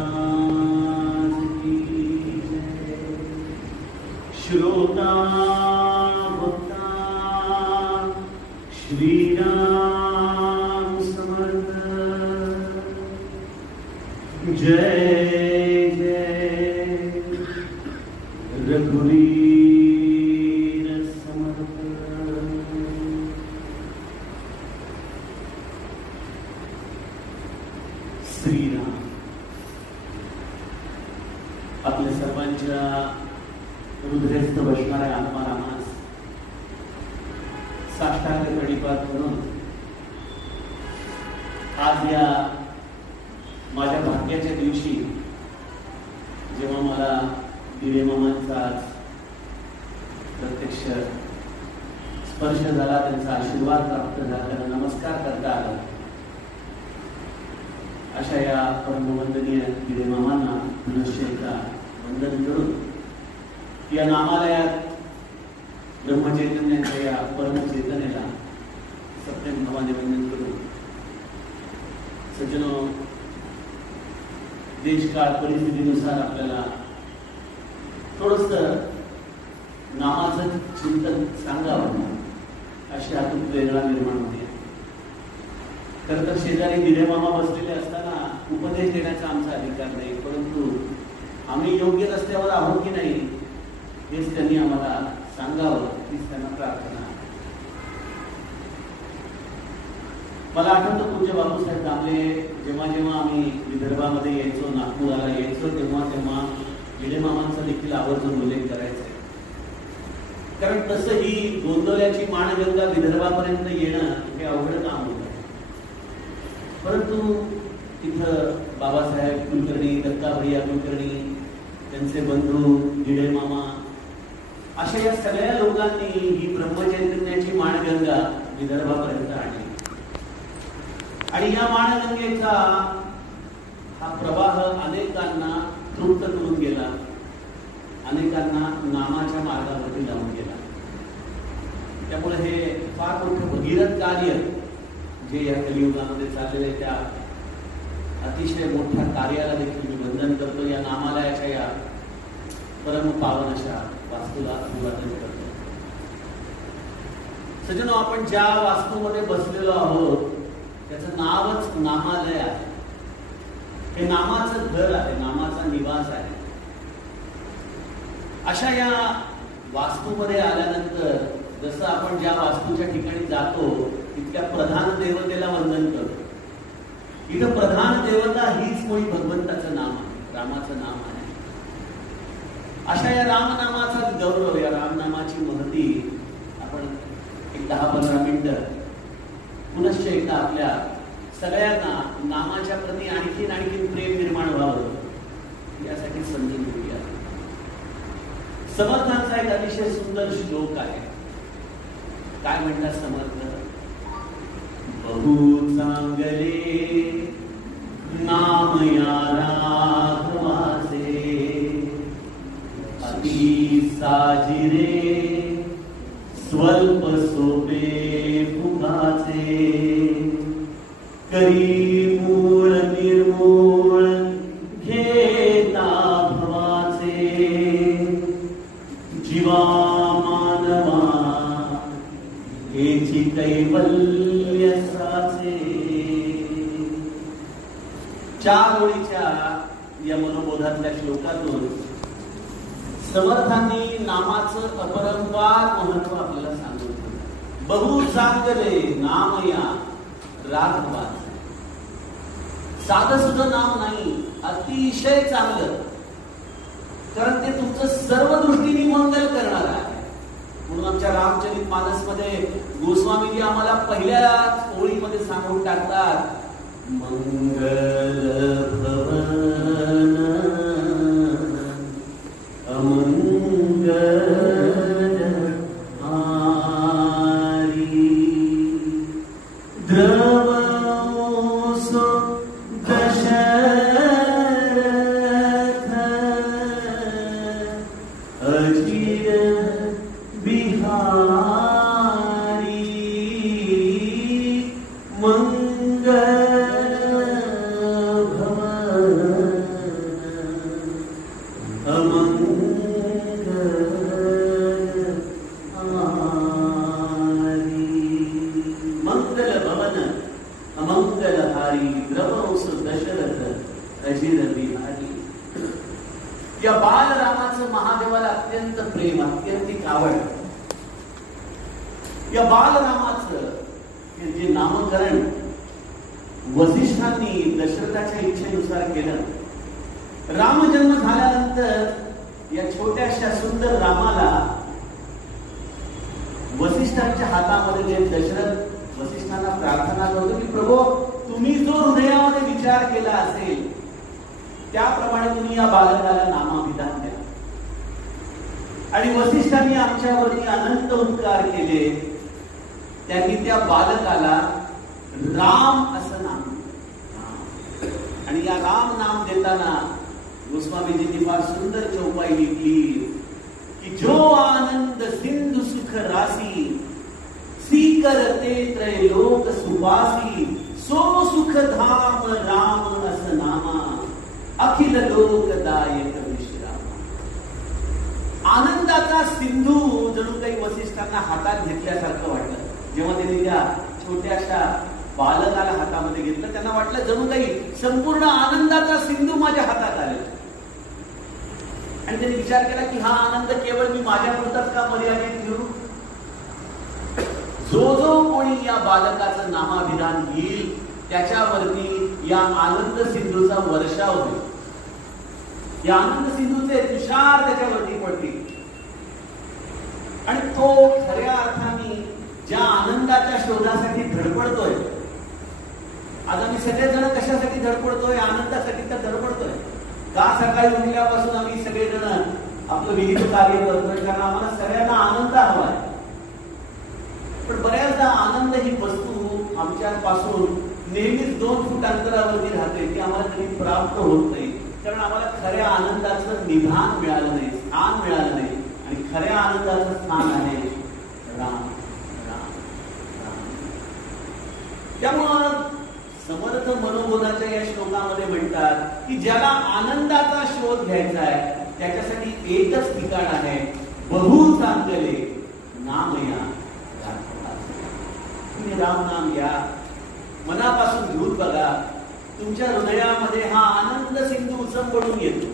महाराज की श्रोता भक्ता श्रीराम समर्थ जय जय रघुवीर समर्थ। श्रीराम आपल्या सर्वांच्या हृदयस्थ बसणाऱ्या आत्मारामास साष्टांग प्रणिपात करून आज या माझ्या भाग्याच्या दिवशी जेव्हा मला दिवे मामांचा प्रत्यक्ष स्पर्श झाला, त्यांचा आशीर्वाद प्राप्त झाला, त्यांना नमस्कार करता आला, अशा या परमवंदनीय दिवे मामांना पुनश्च एकदा वंदन करून या नामालयात ब्रह्मचैतन्याच्या या परमचैतन्याला सप्रेम नवाने वंदन करून सज्जनो, देशकाळ परिस्थितीनुसार आपल्याला थोडस नामाचं चिंतन सांगावं अशी आतून प्रेरणा निर्माण होते। खरं तर शेजारी दिवे मामा बसलेले असताना उपदेश देण्याचा आमचा अधिकार नाही, परंतु आम्ही योग्य रस्त्यावर आहोत की नाही हेच त्यांनी आम्हाला सांगावं, हीच त्यांना प्रार्थना। मला आठवतं पूज्य बापूसाहेब दामले जेव्हा जेव्हा आम्ही विदर्भामध्ये यायचो, नागपुराला यायचो, तेव्हा तेव्हा दिवे मामांचा देखील आवर्जून उल्लेख करायचा, कारण तसं ही गोंदवल्याची माणगंगा विदर्भापर्यंत येणं हे अवघड काम होतं। परंतु तिथं बाबासाहेब कुलकर्णी, दत्ताभैया कुलकर्णी, त्यांचे बंधू गिडे मामा, अशा या सगळ्या लोकांनी ही ब्रह्मचैतन्याची माणगंगा विदर्भापर्यंत आणली आणि या माणगंगेचा हा प्रवाह अनेकांना तृप्त करून गेला, अनेकांना नामाच्या मार्गावरती लावून गेला। त्यामुळे हे फार मोठं भगीरथ कार्य जे या कलियुगामध्ये चाललेले, त्या अतिशय मोठ्या कार्याला देखील मी वंदन करतो। या नामालयाच्या या परम पावन अशा वास्तूला अभिवादन करतो। सज्जनो, आपण ज्या वास्तूमध्ये बसलेलो आहोत त्याचं नावच नामालय आहे। हे नामाचं घर आहे, नामाचा निवास आहे। अशा या वास्तूमध्ये आल्यानंतर जसं आपण ज्या वास्तूच्या ठिकाणी जातो तिथल्या प्रधान देवतेला वंदन करतो, इथं प्रधान देवता हीच मुळी भगवंताचं नाम आहे, रामाचं नाम आहे। अशा या रामनामाचा गौरव, या रामनामाची महती आपण एक 10-15 मिनिटं पुनश्च एकदा आपल्या सगळ्यांना नामाच्या प्रती आणखीन प्रेम निर्माण व्हावं यासाठी समजून घेऊया। समर्थांचा एक अतिशय सुंदर श्लोक आहे। काय म्हणतात समर्थ? बहु चांगले नाम या राघवाचे, अति साजिरे स्वल्प सोपे फुगाचे, करी मूळ निर्मूळ घेता भवाचे, जीवा मानवा हेची कैवल्य साचे। 4 ओळीच्या या मनोबोधातल्या श्लोकातून समर्थांनी नामाचं अपरंपार महत्व आपल्याला सांगितलं। बहु चांगले नाम या राघवाचे, साधं सुद्धा नाव नाही, अतिशय चांगलं, कारण ते तुमचं सर्व दृष्टीने मंगल करणार आहे। म्हणून आमच्या रामचरित मानसमध्ये गोस्वामीजी आम्हाला पहिल्याच ओळीमध्ये सांगून टाकतात, मंगल भवन अमंगल हारी, द्रवसो दशरथ अजिर बिहारी, मंगल या बालरामाचं महादेवाला अत्यंत प्रेम, अत्यंतिक आवड. या बालरामाचं जे नामकरण वसिष्ठांनी दशरथाच्या इच्छेनुसार केलं. रामजन्म झाल्यानंतर या छोट्याशा सुंदर रामाला वसिष्ठांच्या हातामध्ये जे दशरथ वसिष्ठांना प्रार्थना करतो की प्रभू, तुम्ही जो हृदयामध्ये विचार केला असेल त्याप्रमाणे तुम्ही या बालकाला नामाभिधान द्या. आणि वसिष्ठांनी आमच्यावरती अनंत उपकार केले. त्यांनी त्या बालकाला राम असं नाम दिलं. आणि या राम नाम देताना गोस्वामीजींनी फार सुंदर चौपाई लिहिली की जो आनंद सिंधु सुख रासी, सी करते त्रैलोक सुवासी, सो सुख धाम राम अस नामा, अखिल लोकदायक विश्राम. आनंदाचा सिंधू जणू काही वसिष्ठांना हातात घेतल्यासारखं वाटलं. जेव्हा त्यांनी त्या छोट्याशा बालकाला हातामध्ये घेतलं, त्यांना वाटलं जणू काही संपूर्ण आनंदाचा सिंधू माझ्या हातात आले. आणि त्यांनी विचार केला की हा आनंद केवळ मी माझ्यापुरताच का मर्यादित ठेवू. जो जो कोणी या बालकाचं नामाभिधान घेईल त्याच्यावरती या आनंद सिंधूचा वर्षाव होईल. या आनंद सिंधूचे तुषार त्याच्यावरती पडतील. आणि तो खऱ्या अर्थाने ज्या आनंदाच्या शोधासाठी धडपडतोय, आज आम्ही सगळेजण कशासाठी धडपडतोय? आनंदासाठी तर धडपडतोय. का सकाळी उठल्यापासून आम्ही सगळेजण आपलं विविध कार्य करतोय? कारण आम्हाला सगळ्यांना आनंद हवाय. पण बऱ्याचदा आनंद ही वस्तू आमच्यापासून नेहमीच 2 फूट अंतरावरती राहते, ती आम्हाला कधी प्राप्त होत नाही. कारण आम्हाला खऱ्या आनंदाचं निधान मिळालं नाही, स्थान मिळालं नाही. आणि खऱ्या आनंदाचं स्थान आहे राम राम राम. त्यामुळं समर्थ मनोबोधाच्या या श्लोकामध्ये म्हणतात की ज्याला आनंदाचा शोध घ्यायचा आहे त्याच्यासाठी एकच ठिकाण आहे, बहु चांगले नाम या. तुम्ही राम नाम घ्या, मनापासून घेऊन बघा. तुमच्या हृदयामध्ये हा आनंद सिंधू उचंबळून येतो.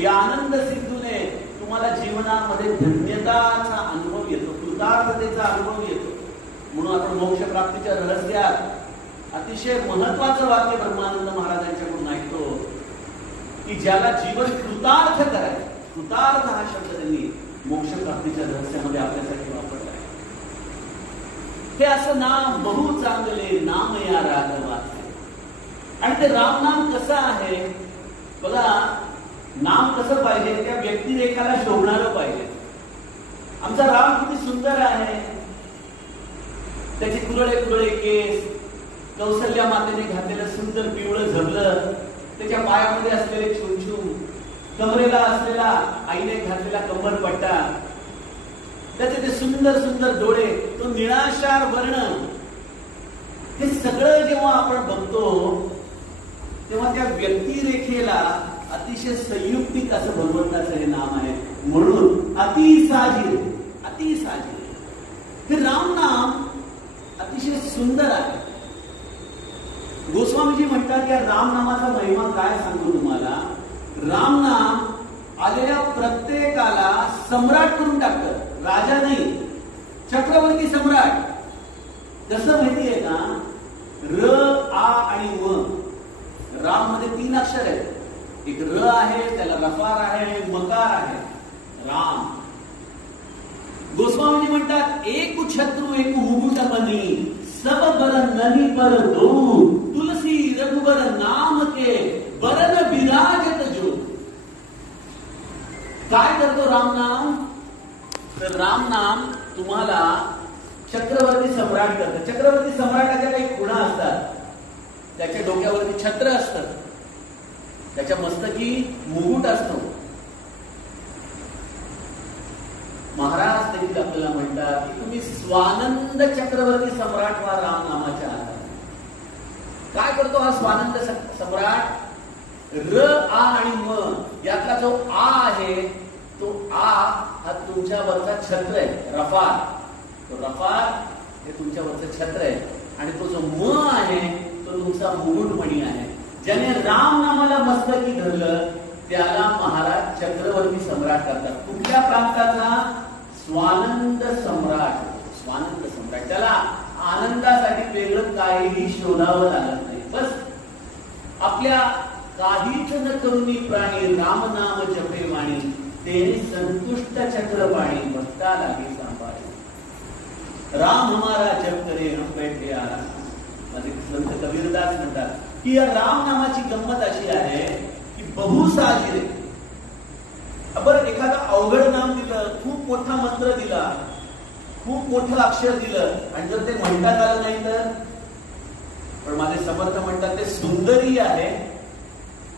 या आनंद सिंधूने तुम्हाला जीवनामध्ये धन्यताचा अनुभव येतो, कृतार्थतेचा अनुभव येतो. म्हणून आपण मोक्ष प्राप्तीच्या रहस्यात अतिशय महत्वाचं वाक्य ब्रह्मानंद महाराजांच्याकडून ऐकतो की ज्याला जीवन कृतार्थ करायचं, कृतार्थ हा शब्द त्यांनी मोक्ष प्राप्तीच्या रहस्यामध्ये आपल्यासाठी वापरला आहे. हे असं नाम बहु चांगले नाम या राघवाचे. आणि ते राम नाम कसं आहे बघा. नाम कसं पाहिजे? त्या व्यक्तिरेखाला शोभणारं पाहिजे. आमचा राम किती सुंदर आहे. त्याचे कुरळे कुरळे केस, कौसल्या मातेने घातलेलं सुंदर पिवळं झबलं, त्याच्या पायामध्ये असलेले छुमछुम, कमरेला असलेला आईने घातलेला कंबरपट्टा, त्याचे ते सुंदर सुंदर डोळे, तो निळाशार वर्ण, हे सगळं जेव्हा आपण बघतो तेव्हा त्या व्यक्तिरेखेला अतिशय संयुक्तिक असं भगवंताचं हे नाम आहे. म्हणून अतिसाजीर, अतिसाजीर हे राम नाम अतिशय सुंदर आहे. गोस्वामीजी म्हणतात की राम नामाचा महिमा काय सांगू तुम्हाला. राम नाम आलेल्या प्रत्येकाला सम्राट करून टाकतं. राजा नाही, चक्रवर्ती सम्राट. कसं माहितीये का? र, आ आणि व. राम मध्ये 3 अक्षर आहेत. एक र आहे, त्याला रफार आहे, मकार आहे. राम. गोस्वामीजी म्हणतात एक छत्रु एक मुकुट बनी, सब बरन ननी पर दो, तुलसी रघुबर नाम के बरन विराजत जो. काय करतो राम नाम? तर राम नाम तुम्हाला चक्रवर्ती सम्राट करतं. चक्रवर्ती सम्राटाच्या काही खुणा असतात. त्याच्या डोक्यावरती छत्र असतं, त्याच्या मस्तकी मुकुट असतो. महाराज देखील आपल्याला म्हणतात की तुम्ही स्वानंद चक्रवर्ती सम्राट व्हा राम नामाच्या. काय करतो हा स्वानंद सम्राट? र, आ आणि म यातला जो आ आहे तो आ हा तुमच्यावरचा छत्र आहे, रफार. तो रफार हे तुमच्यावरचं छत्र आहे. आणि तो जो म आहे तो तुमचा मुकुटमणी आहे. ज्याने राम नामाला मस्तकी धरलं त्याला महाराज चक्रवर्ती सम्राट करतात. कुठल्या प्रांताचा? स्वानंद सम्राट. स्वानंद सम्राट. त्याला आनंदासाठी वेगळं काहीही शोधावं लागत नाही. बस आपल्या काहीच न करुणी प्राणी राम नाम जपे वाणी, तेने संतुष्ट चक्रपाणी भक्ता लागे सांभाळे. राम हमारा जप करे हम बैठे आराम. माझे संत कबीरदास म्हणतात की या राम नामाची गंमत अशी आहे की बहुसाजिरे. बरं, एखादा अवघड नाम दिलं, खूप मोठा मंत्र दिला, खूप मोठं अक्षर दिलं आणि जर ते म्हणतात आलं नाही तर? पण माझे समर्थ म्हणतात ते सुंदरही आहे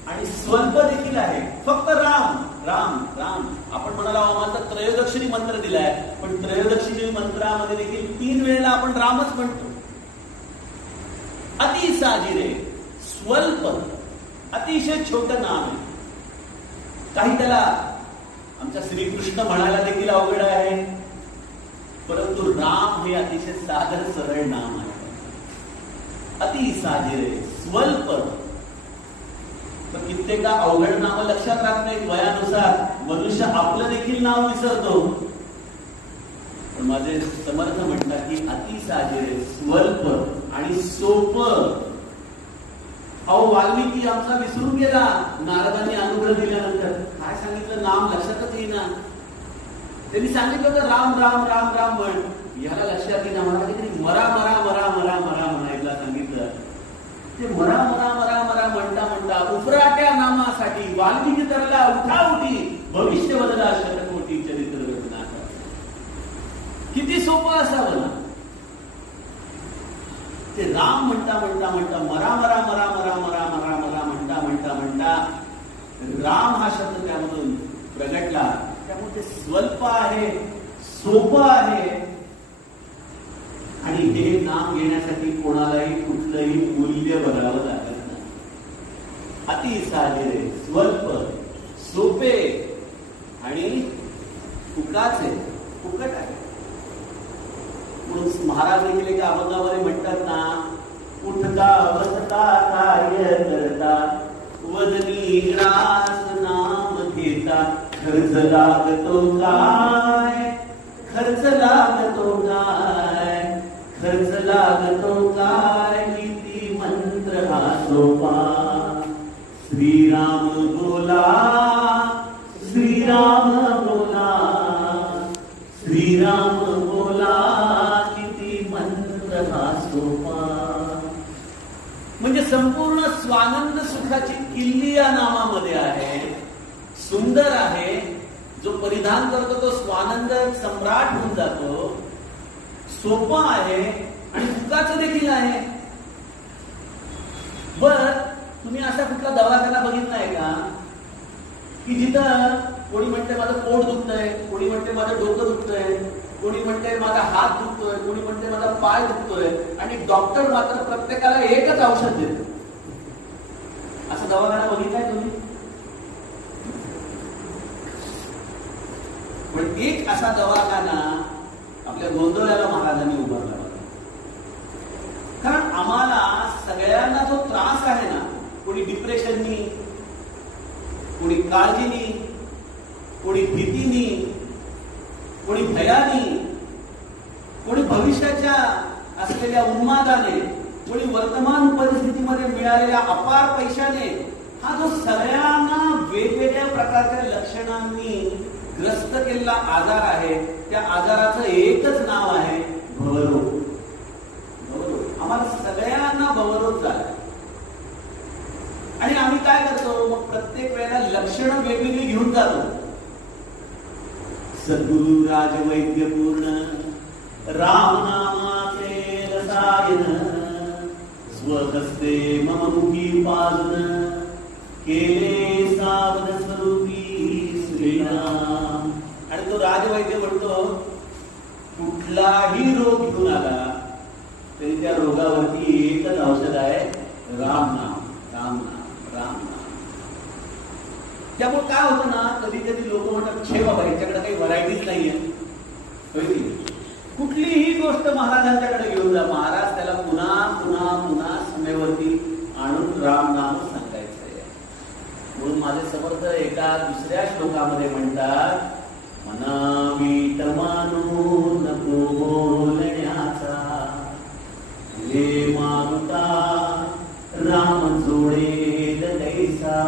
आणि स्वल्प देखील आहे. फक्त राम राम राम. आपण म्हणाला आम्हाला त्रयोदक्षिणी मंत्र दिलाय, पण त्रयोदक्षिणी मंत्रामध्ये देखील 3 वेळेला आपण रामच म्हणतो. अति साजिरे, स्वल्प, अतिशय छोटं नाम आहे. काही त्याला आमच्या श्रीकृष्ण म्हणायला देखील अवघड आहे, परंतु राम हे अतिशय साधं सरळ नाम आहे. अति साजिरे, स्वल्प. पण कित्येकदा अवघड नाम लक्षात राहत नाही. वयानुसार मनुष्य आपलं देखील नाव विसरतो. पण माझे समर्थ म्हणतात की अति साजिरे, स्वल्प आणि सोपं. अहो, वाल्मिकी आमचा विसरून गेला. नारदांनी अनुग्रह दिल्यानंतर काय सांगितलं? नाम लक्षातच येईना. त्यांनी सांगितलं होतं राम राम राम राम म्हण. याला लक्षात येईना. मला काहीतरी मरा मरा मरा मरा मरा म्हणायला सांगितलं. ते मरा मरा मरा मरा म्हणता म्हणता उफराट्या नामासाठी वाल्मिकी तरला उठाउठी, भविष्य बदला शतकोटी चरित्र रचना. किती सोपं असावं ना ते. राम म्हणता म्हणता म्हणता मरा मरा मरा मरा मरा मरा मरा म्हणता म्हणता म्हणता राम हा शब्द त्यामधून प्रगटला. त्यामुळे ते स्वल्प आहे, सोपं आहे आणि हे नाम घेण्यासाठी कोणालाही कुठलंही मूल्य भरावं लागत नाही. अति साजिरे, स्वल्प, सोपे आणि फुकाचे, फुकट आहे. म्हणून महाराज देखील एका अभंगामध्ये म्हणतात ना, उठता बसता कार्य करता वदनी ग्रास नाम घेता, खर्च लागतो काय, खर्च लागतो काय, खर्च लागतो काय, किती मंत्र हा सोपा. श्रीराम बोला, श्रीराम बोला, श्रीराम बोला, किती मंत्र हा सोपा. म्हणजे संपूर्ण स्वानंद सुखाची किल्ली या नामामध्ये आहे. सुंदर आहे. जो परिधान करतो तो स्वानंद सम्राट होऊन जातो. सोपं आहे आणि सुखाचं देखील आहे. बर, तुम्ही असा कुठला दवाखाना बघितलाय का की जिथं कोणी म्हणते माझं पोट दुखतंय, कोणी म्हणते माझं डोकं दुखतंय, कोणी म्हणते माझा हात दुखतोय, कोणी म्हणते माझा पाय दुखतोय आणि डॉक्टर मात्र प्रत्येकाला एकच औषध देतो. असा दवाखाना बघितलाय तुम्ही? पण एक असा दवाखाना आपल्या गोंधळ्याला महाराजांनी उभारला. कारण आम्हाला सगळ्यांना जो त्रास आहे ना, कोणी डिप्रेशननी, कोणी काळजीनी, कोणी भीतीनी, कोणी भयानी, कोणी भविष्याच्या असलेल्या उन्मादाने, कोणी वर्तमान परिस्थितीमध्ये मिळालेल्या अपार पैशाने, हा जो सगळ्यांना वेगवेगळ्या प्रकारच्या लक्षणांनी ग्रस्त केलेला आजार आहे, त्या आजाराचं एकच नाव आहे भवरोग. भवरोग. आम्हाला सगळ्यांना भवरोग झाला आणि आम्ही काय करतो, मग प्रत्येक वेळेला लक्षणं वेगवेगळी घेऊन जातो. सद्गुरु राजवैद्य पूर्ण राम नामाचे रसायन, स्वहस्ते मम मुखी पालन, केले सावध स्वरूपी श्रीराम. आणि तो राजवैद्य म्हणतो कुठलाही रोग घेऊन आला तरी त्या रोगावरती एकच औषध आहे, राम नाम, राम नाम, राम नाम. त्यामुळे काय होतं ना, कधी कधी लोक म्हणतात छे बाबा याच्याकडे काही व्हरायटीज नाहीये. कुठलीही गोष्ट महाराजांच्याकडे घेऊन जा, महाराज त्याला पुन्हा पुन्हा पुन्हा सीमेवरती आणून राम नाम सांगायचंय. म्हणून माझे समर्थ एका दुसऱ्या श्लोकामध्ये म्हणतात, मनावीत मानू नको बोलण्याचा, हे मानुता राम जोडेल दैसा,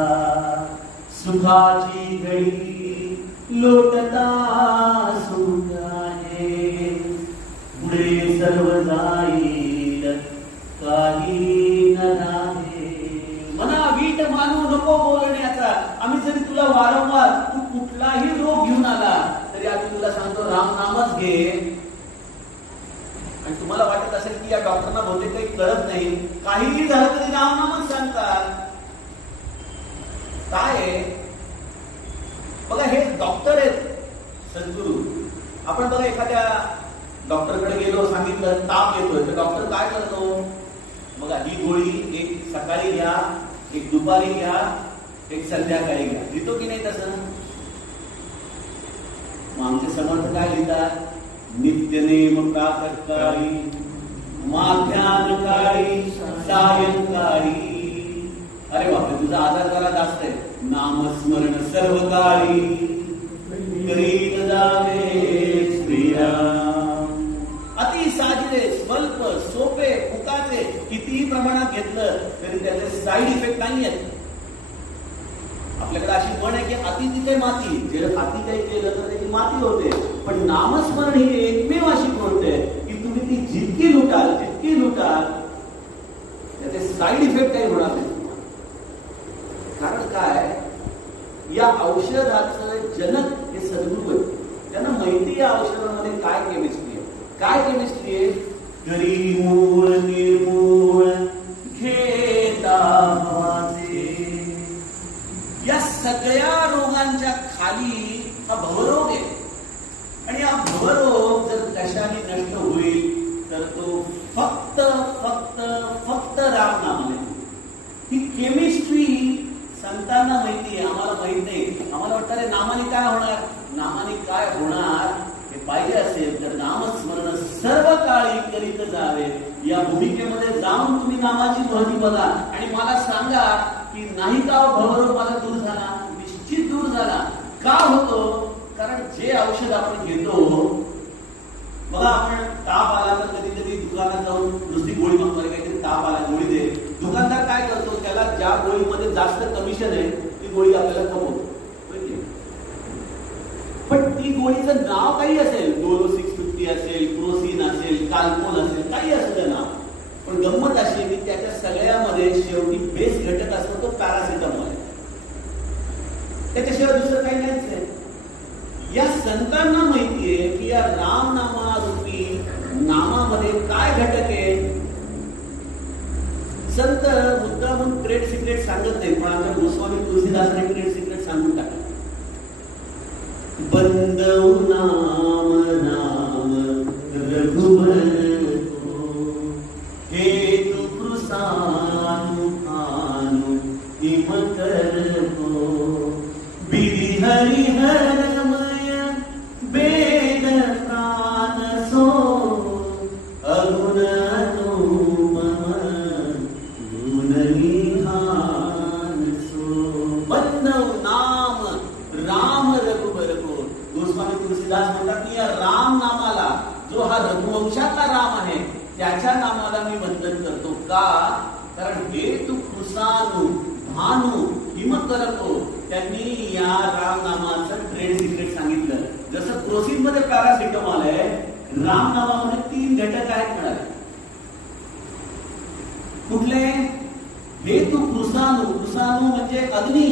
सुखाची घडी लोटता सुख आहे, पुढे सर्व जाईल काही न राहे. मना वीट मानू नको बोलण्याचा. आम्ही जरी तुला वारंवार तू कुठलाही रोग घेऊन आला तरी आम्ही तुला सांगतो राम नामच घे. आणि तुम्हाला वाटत असेल की या डॉक्टरना बहुतेक काही कळत नाही, काहीही झालं तरी राम नामच सांगतात. काय बघा, हे डॉक्टर आहेत सद्गुरू. आपण बघा एखाद्या डॉक्टरकडे गेलो, सांगितलं ताप येतोय, तर डॉक्टर काय करतो, बघा ही गोळी एक सकाळी घ्या, एक दुपारी घ्या, एक संध्याकाळी घ्या, लिहितो की नाही तसं. मग आमचे समर्थ काय लिहितात, नित्यनेम प्रातःकाळी, माध्यान्हकाळी, सायंकाळी. अरे बापरे, तुझा आजार जरा जास्त आहे, नामस्मरण सर्व काळी करीत जावे श्रीराम. अति साजरे, स्वल्प, सोपे, फुकाचे कितीही प्रमाणात घेतलं तरी त्याचे साईड इफेक्ट नाही आहेत. आपल्याकडे अशी म्हण आहे की अति तिथे माती, जे अति काही केलं तर त्याची माती होते. पण नामस्मरण ही एकमेव अशी गोष्ट आहे की तुम्ही ती जितकी लुटाल त्याचे साईड इफेक्ट काही होणार नाही. कारण काय, या औषधाचं जनक हे सद्गुरू आहे. त्यांना माहिती या औषधामध्ये काय केमिस्ट्री आहे, काय केमिस्ट्री आहे. तरी मूळ निर्मूळ घेता माझे. या सगळ्या रोगांच्या खाली हा भवरोग आहे. आणि हा भवरोग जर कशाने नष्ट होईल तर तो फक्त फक्त फक्त राम नामाने. ही केमिस्ट्री संतांना माहिती आहे, आम्हाला माहित नाही. आम्हाला वाटतं रे नामाने काय होणार, नामाने काय होणार हे पाहिजे असेल तर नामस्मरण सर्व काळी करीत जावे. या भूमिकेमध्ये जाऊन तुम्ही नामाची ध्वनी बघा आणि मला सांगा की नाही का भवरोग मला दूर झाला. निश्चित दूर झाला. का होतो, कारण जे औषध आपण घेतो, बघा आपण ताप आला तर कधी कधी दुकानात जाऊन दुसरी गोळी मागतो, काहीतरी ताप आला गोळी दे. दुकानदार काय करतो, त्याला ज्या गोळीमध्ये जास्त कमिशन आहे ती गोळी आपल्याला कमवतो. पण ती गोळीचं नाव काही असेल, डोलो 650 असेल, क्रोसिन असेल, काल्पोन असेल, काही असू द्या नाव. पण गंमत अशी आहे की त्याच्या सगळ्यामध्ये शेवटी बेस घटक असतो तो पॅरासिटामॉल आहे. त्याच्याशिवाय दुसरं काही नाहीच आहे. या संतांना माहितीये की या राम नामारूपी नामामध्ये काय घटक आहे. संत मुद्दामून ट्रेड सिक्रेट सांगत नाही, पण आमच्या गोस्वामी तुलसीदासांनी ट्रेड सिक्रेट सांगून टाकलं. बंदौ नाम नाम रघुबर हे तू कृसानु आनु हिम कर को बिधि हरिहरमय वेद प्राण सो अगुण अनुम गुण निहान सो. बंदौ नाम राम रघुबर को. गोस्वामी तुलसीदास म्हणतात की या राम नामाला, जो हा रघुवंशातला राम आहे, त्याच्या नामाला मी वंदन करतो. का, कारण हे तू कृसानु भानु हिम करतो. त्यांनी या राम नामाचं ट्रेड सिक्रेट सांगितलं. जसं क्रोसिन मध्ये पॅरासिटामॉल आहे, राम नामामध्ये 3 घटक आहेत म्हणाले. कुठले, हे तू कृसानु, कृसानु म्हणजे अग्नी,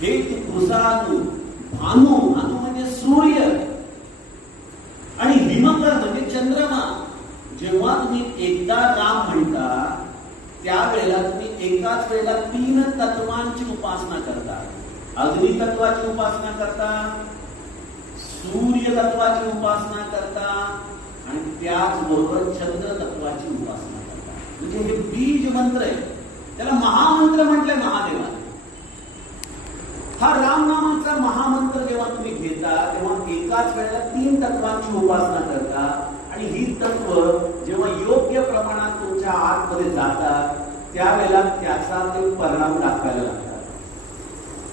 हे तू कृसानु, भानु, भानु म्हणजे सूर्य, आणि हिमकर म्हणजे चंद्रमा. जेव्हा तुम्ही एकदा राम म्हणता त्यावेळेला तुम्ही एकाच वेळेला 3 तत्वांची उपासना करता. अग्नि तत्वाची उपासना करता, सूर्य तत्वाची उपासना करता आणि त्याचबरोबर चंद्र तत्वाची उपासना करता. म्हणजे हे त्याला महामंत्र म्हटलंय महादेवाने. हा रामनामाचा महामंत्र जेव्हा तुम्ही घेता तेव्हा एकाच वेळेला 3 तत्वांची उपासना करता आणि ही तत्व जेव्हा योग्य प्रमाणात तुमच्या आतमध्ये जातात त्यावेळेला त्याचा ते परिणाम दाखवायला लागतात.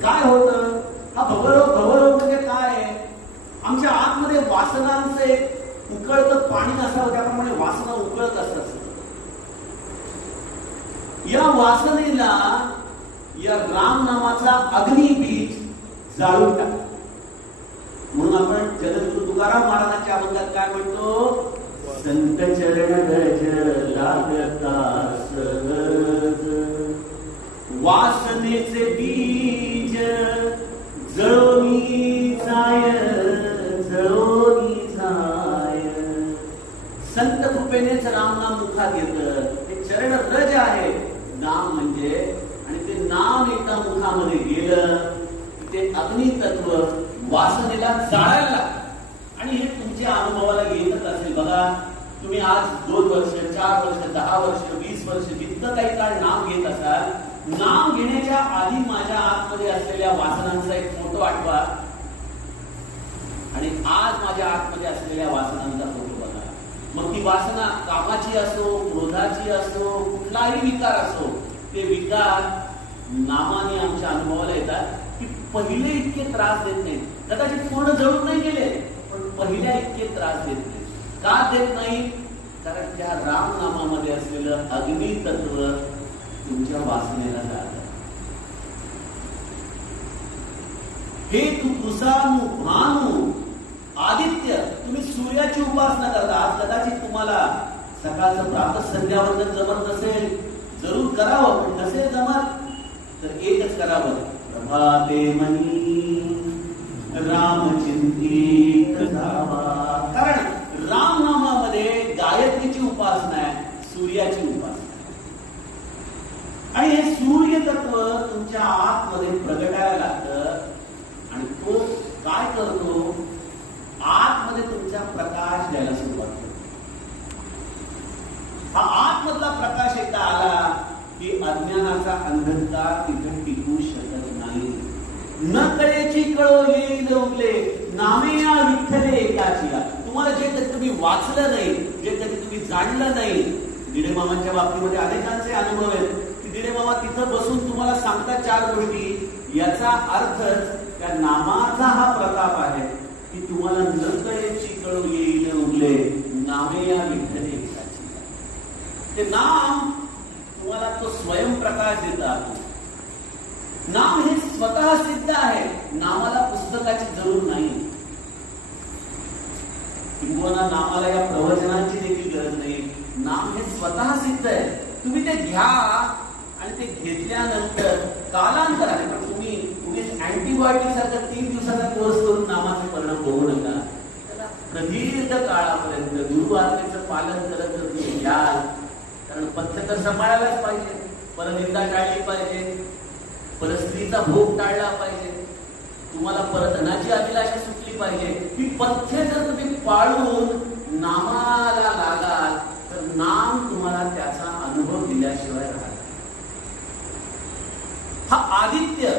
काय होतं? हा भवरोग म्हणजे काय आहे? आमच्या आतमध्ये वासनांचं एक उकळतं पाणी असावं त्याप्रमाणे वासना उकळत असतात. या वासनेला या राम नामाचा अग्निबीज जाळून टाक. म्हणून आपण जगद्गुरु तुकाराम महाराजांच्या अभंगात काय म्हणतो? संत चरण रज लागता सहज वासनेचे बीज जळोनी जाय जळोनी जाय. संत कृपेनेच राम नाम मुखात येतं. हे चरण रज आहे नाम म्हणजे, आणि ते नाम एकदा मुखामध्ये गेलं ते अग्नी तत्व वासनेला जाळायला लागतं. आणि हे तुमच्या अनुभवाला येतच असेल. बघा, तुम्ही आज 2 वर्ष 4 वर्ष 10 वर्ष 20 वर्ष जितकं काही काळ नाम घेत असाल, नाम घेण्याच्या आधी माझ्या आतमध्ये असलेल्या वासनांचा एक फोटो आठवा आणि आज माझ्या आतमध्ये असलेल्या वासनांचा फोटो बघा. मग ती वासना कामाची असो, क्रोधाची असो, कुठलाही विकार असो, ते विकार नामाने आमच्या अनुभवाला येतात की पहिले इतके त्रास देत नाही. कदाचित पूर्ण जळून नाही गेले, पण पहिल्या इतके त्रास देत नाही. का देत नाही? कारण त्या राम नामामध्ये असलेलं अग्नी तत्व तुमच्या वासनेला जातं. हे तू तुसानु भानु आदित्य, तुम्ही सूर्याची उपासना करता. आज कदाचित तुम्हाला सकाळचं प्रातः संध्यावंदन जमत नसेल, जरूर करावं. पण नसेल जमत तर एकच करावं, प्रभाते मनी राम चिंतित जावा. कारण राम नामामध्ये गायत्रीची उपासना आहे, सूर्याची उपासना आहे. आणि हे सूर्य तत्व तुमच्या आतमध्ये प्रगटायला लागतं आणि तो काय करतो? आतमध्ये तुमचा प्रकाश द्यायला सुरुवात करतो. हा आतमधला प्रकाश एकदा आला की अज्ञानाचा अंधकार तिथे टिकू शकत नाही. न कळेची कळो येईल उगले नामे या विठ्ठले एकाची. तुम्हाला जे कधी तुम्ही वाचलं नाही, जे कधी तुम्ही जाणलं नाही. भिडे मामांच्या बाबतीमध्ये अनेकांचे अनुभव आहेत की भिडे मामा तिथं बसून तुम्हाला सांगतात 4 गोष्टी. याचा अर्थच त्या नामाचा हा प्रताप आहे की तुम्हाला न कळेची कळो येईल उगले नामे या विठ्ठले एकाची. ते नाम तुम्हाला तो स्वयंप्रकाश देतात. नाम हे स्वतः सिद्ध आहे. नामाला पुस्तकाची जरूर नाही. किंबहुना नामाला या प्रवचनांची देखील गरज नाही. नाम हे स्वतः सिद्ध आहे. तुम्ही ते घ्या आणि ते घेतल्यानंतर कालांतराने, पण तुम्ही अँटीबायोटिक सारखा 3 दिवसाचा कोर्स करून नामाचे परिणाम बघू नका. त्याला प्रदीर्घ काळापर्यंत गुरुआज्ञेचं पालन करत जर तुम्ही घ्याल, कारण पथ्य तर सांभाळायलाच पाहिजे, परनिंदा टाळली पाहिजे, परस्त्रीचा भोग टाळला पाहिजे, तुम्हाला परधनाची अभिलाषा सुटली पाहिजे. ही पथ्य जर तुम्ही पाळून नामाला लागाल तर नाम तुम्हाला त्याचा अनुभव दिल्याशिवाय राहणार. हा आदित्य.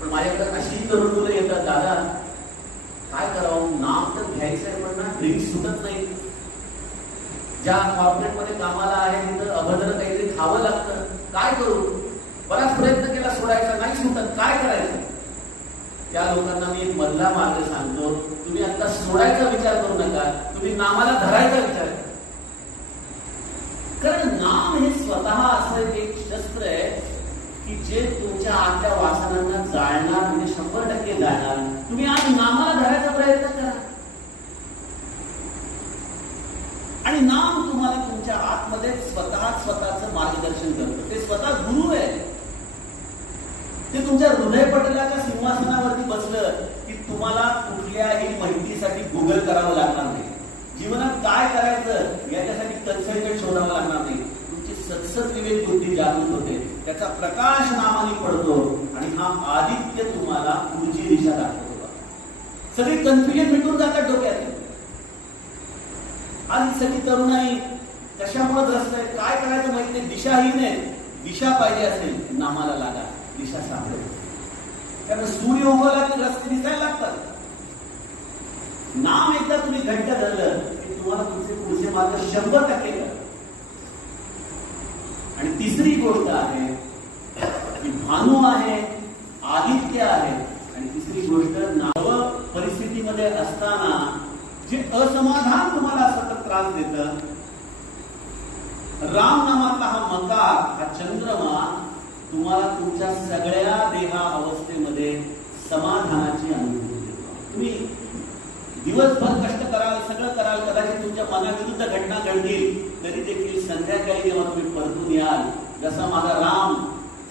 पण माझ्याकडे अशी तरुण मुलं येतात, दादा काय करावं, नाम तर घ्यायचंय पण ना ड्रिंक सुटत नाही. ज्या कॉर्पोरेट मध्ये कामाला आहे तिथं अभद्र काहीतरी खावं लागतं, काय करू? बराच प्रयत्न केला सोडायचा, नाही सुटत, काय करायचं? त्या लोकांना मी एक मधला मार्ग सांगतो. तुम्ही आता सोडायचा विचार करू नका, तुम्ही नामाला धरायचा विचार करा. कारण नाम हे स्वतः असं एक शस्त्र आहे की जे तुमच्या आतल्या वासनांना जाळणार, म्हणजे 100% जाळणार. तुम्ही आज नामाला धरायचा प्रयत्न करा आणि नाम तुम्हाला तुमच्या आतमध्ये स्वतःचं मार्गदर्शन करतं. ते स्वतः गुरु आहे. ते तुमच्या हृदयपटलाच्या सिंहासनावरती बसलं की तुम्हाला कुठल्याही माहितीसाठी गुगल करावं लागणार नाही. जीवनात काय करायचं याच्यासाठी कन्सल्टंट शोधावं लागणार नाही. तुमची सतसत विवेक बुद्धी जागृत होते, त्याचा प्रकाश नामाने पडतो आणि हा आदित्य तुम्हाला पुढची दिशा दाखवतो. सगळी कन्फ्युजन मिटून जातात डोक्यात. आज सगळी तरुणाई कशामुळे ग्रस्त आहे, काय करायचं माहिती नाही, दिशाहीन आहे. दिशा पाहिजे असेल नामाला लागा, दिशा सापडेल. कारण सूर्य उगवला की रस्ते दिसायला लागतात. नाम एकदा तुम्ही घट्ट धरलं की तुम्हाला तुमचे पुढचे मार्ग 100% कळतात. आणि तिसरी गोष्ट आहे की भानू आहे, आदित्य आहे. आणि तिसरी गोष्ट, नव परिस्थितीमध्ये असताना जे असमाधान तुम्हाला सतत त्रास देतं, राम नामातला हा मकार, हा चंद्रमा तुम्हाला तुमच्या सगळ्या देहा अवस्थेमध्ये समाधानाची अनुभूती देतो. तुम्ही दिवसभर कष्ट कराल, सगळं कराल, कदाचित तुमच्या मनाविरुद्ध घटना घडतील, तरी देखील संध्याकाळी जेव्हा तुम्ही परतून याल, जसा माझा राम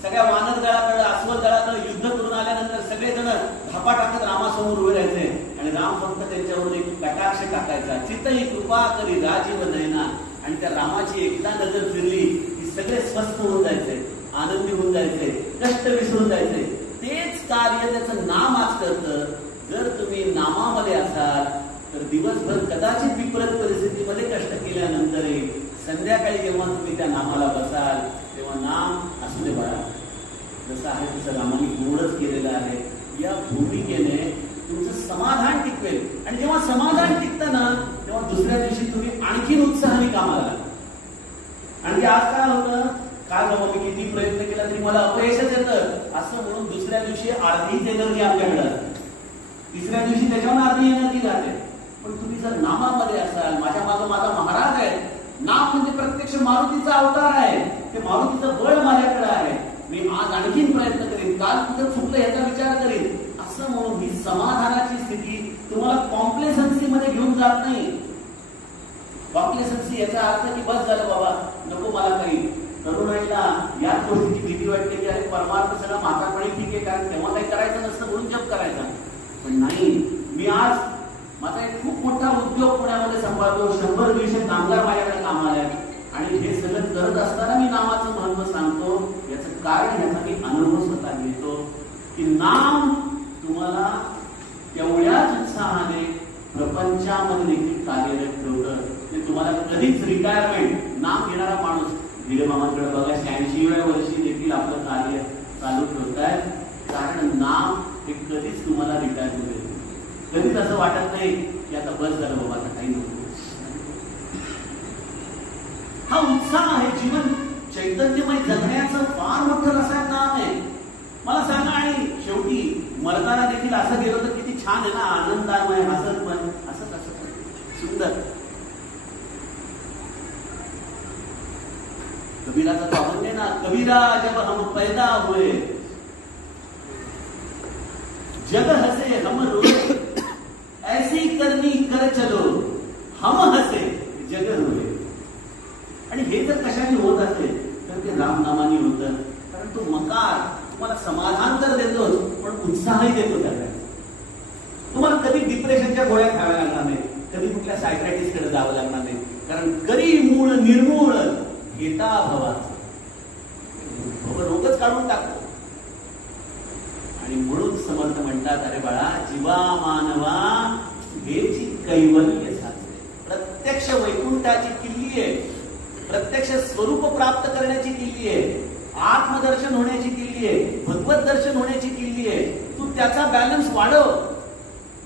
सगळ्या वानर दळाकडे, अस्वल दळाकडे युद्ध करून आल्यानंतर सगळेजण धापा टाकत रामासमोर उभे राहायचे आणि राम फक्त त्यांच्यावर एक कटाक्ष टाकायचा, चित्तही कृपा करी राजीव नयना. आणि त्या रामाची एकदा नजर फिरली की सगळे स्वस्थ होऊन जायचे, आनंदी होऊन जायचे, कष्ट विसरून जायचे. तेच कार्य त्याचं नाम आज करतं. जर तुम्ही नामामध्ये असाल तर दिवसभर कदाचित विपरीत परिस्थितीमध्ये कष्ट केल्यानंतरही संध्याकाळी जेव्हा तुम्ही त्या नामाला बसाल तेव्हा नाम असू दे बाळा, जसं आहे तसं रामाने गोडच केलेलं आहे. या भूमिकेने तुमचं समाधान टिकवेल. आणि जेव्हा समाधान टिकतं ना, तेव्हा दुसऱ्या दिवशी तुम्ही आणखीन उत्साहाने कामाला लागता. आणि आज काय होतं, काय बाबा मी किती प्रयत्न केला तरी मला अपयशच येतं असं म्हणून दुसऱ्या दिवशी अर्धीच एनर्जी आपल्याकडे असते, तिसऱ्या दिवशी त्याच्यावर अर्धी एनर्जी जाते. पण तुम्ही जर नामामध्ये असाल, माझ्या मागे माझा महाराज आहे, नाम म्हणजे प्रत्यक्ष मारुतीचा अवतार आहे, ते मारुतीचं बळ माझ्याकडे आहे, मी आज आणखीन प्रयत्न करेन, काल कुठं चुकलं याचा विचार करेन, असं म्हणून ही समाधानाची स्थिती तुम्हाला कॉम्प्लेसन्सी मध्ये घेऊन जात नाही. कॉम्प्लेसन्सी याचा अर्थ की बस झालं बाबा, नको मला काही. तरुणाईला याच गोष्टीची भीती वाटते की अरे परमार्थ सगळं म्हातारपणी ठीक आहे, कारण तेव्हा काही करायचं नसतं म्हणून जप करायचा. पण नाही, मी आज माझा एक खूप मोठा उद्योग पुण्यामध्ये सांभाळतो, 100-200 कामगार माझ्याकडे कामाला आहेत आणि हे सगळं करत असताना मी नामाचं महत्व सांगतो. याचं कारण याचा मी अनुभव स्वतः घेतो की नाम तुम्हाला तेवढ्याच उत्साहाने प्रपंचामध्ये देखील कार्यरत ठेवतं. ते तुम्हाला कधीच रिटायरमेंट, नाम घेणारा माणूस भिडे मामांकडे बघा 86व्या वर्षी देखील आपलं कार्य चालू ठेवतायत. कारण नाम हे कधीच तुम्हाला रिटायर होईल. कधीच असं वाटत नाही की आता बस झालं बाबा, आता काही नको. हा उत्साह आहे, जीवन चैतन्यमय जगण्याचं फार मोठं रसायन नाम आहे. मला सांगा, आणि शेवटी मरताना देखील असं गेलो तर किती छान आहे ना, आनंदामय, हसत मन, असं कसं सुंदर. कबीराचा तो म्हणणे ना, कबीरा जब हम पैदा हुए जग हसे हम रोए, ऐसी करनी कर चलो हम हसे जग रोए. आणि हे जर कशाने होत असेल तर ते रामनामाने होतं. कारण तो मकार तुम्हाला समाधान तर देतोच, पण उत्साहही देतो. त्याला तुम्हाला कधी डिप्रेशनच्या गोळ्या खाव्या लागणार नाही, कधी कुठल्या सायकायट्रिस्ट कडे जावं लागणार नाही. कारण करी मूळ निर्मूळ घेता भवाचं रोगच काढून टाकतो. आणि म्हणून समर्थ म्हणतात, अरे बाळा, जीवा मानवा हेची कैवल्य साधते. प्रत्यक्ष वैकुंठाची किल्ली आहे, प्रत्यक्ष स्वरूप प्राप्त करण्याची किल्ली आहे, आत्मदर्शन होण्याची किल्ली आहे, भगवत दर्शन होण्याची किल्ली आहे. तू त्याचा बॅलन्स वाढव.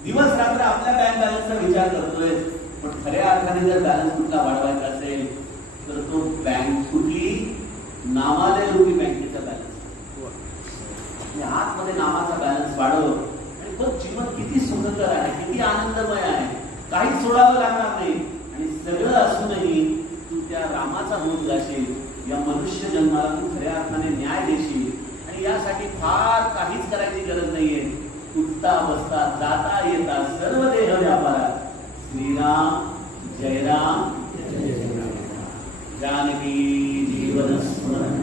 दिवस रात्र आपल्या बँक बॅलन्सचा विचार करतोय, पण खऱ्या अर्थाने जर बॅलन्स कुठला वाढवायचा असेल तर तो बँक कुठली, नामालय रूपी बँकेचा बॅलन्स, आतमध्ये नामाचा बॅलन्स वाढव. आणि बघ जीवन किती सुखकर आहे, किती आनंदमय आहे, काही सोडावं लागणार नाही. आणि सगळं असूनही तू त्या रामाचा रूप जाशील, या मनुष्य जन्माला तू खऱ्या अर्थाने न्याय देशील. आणि यासाठी फार काहीच करायची गरज नाहीये. उठता बसता जाता येता सर्व देह व्यापारात श्रीराम जय राम, जानकी जीवन स्मरण.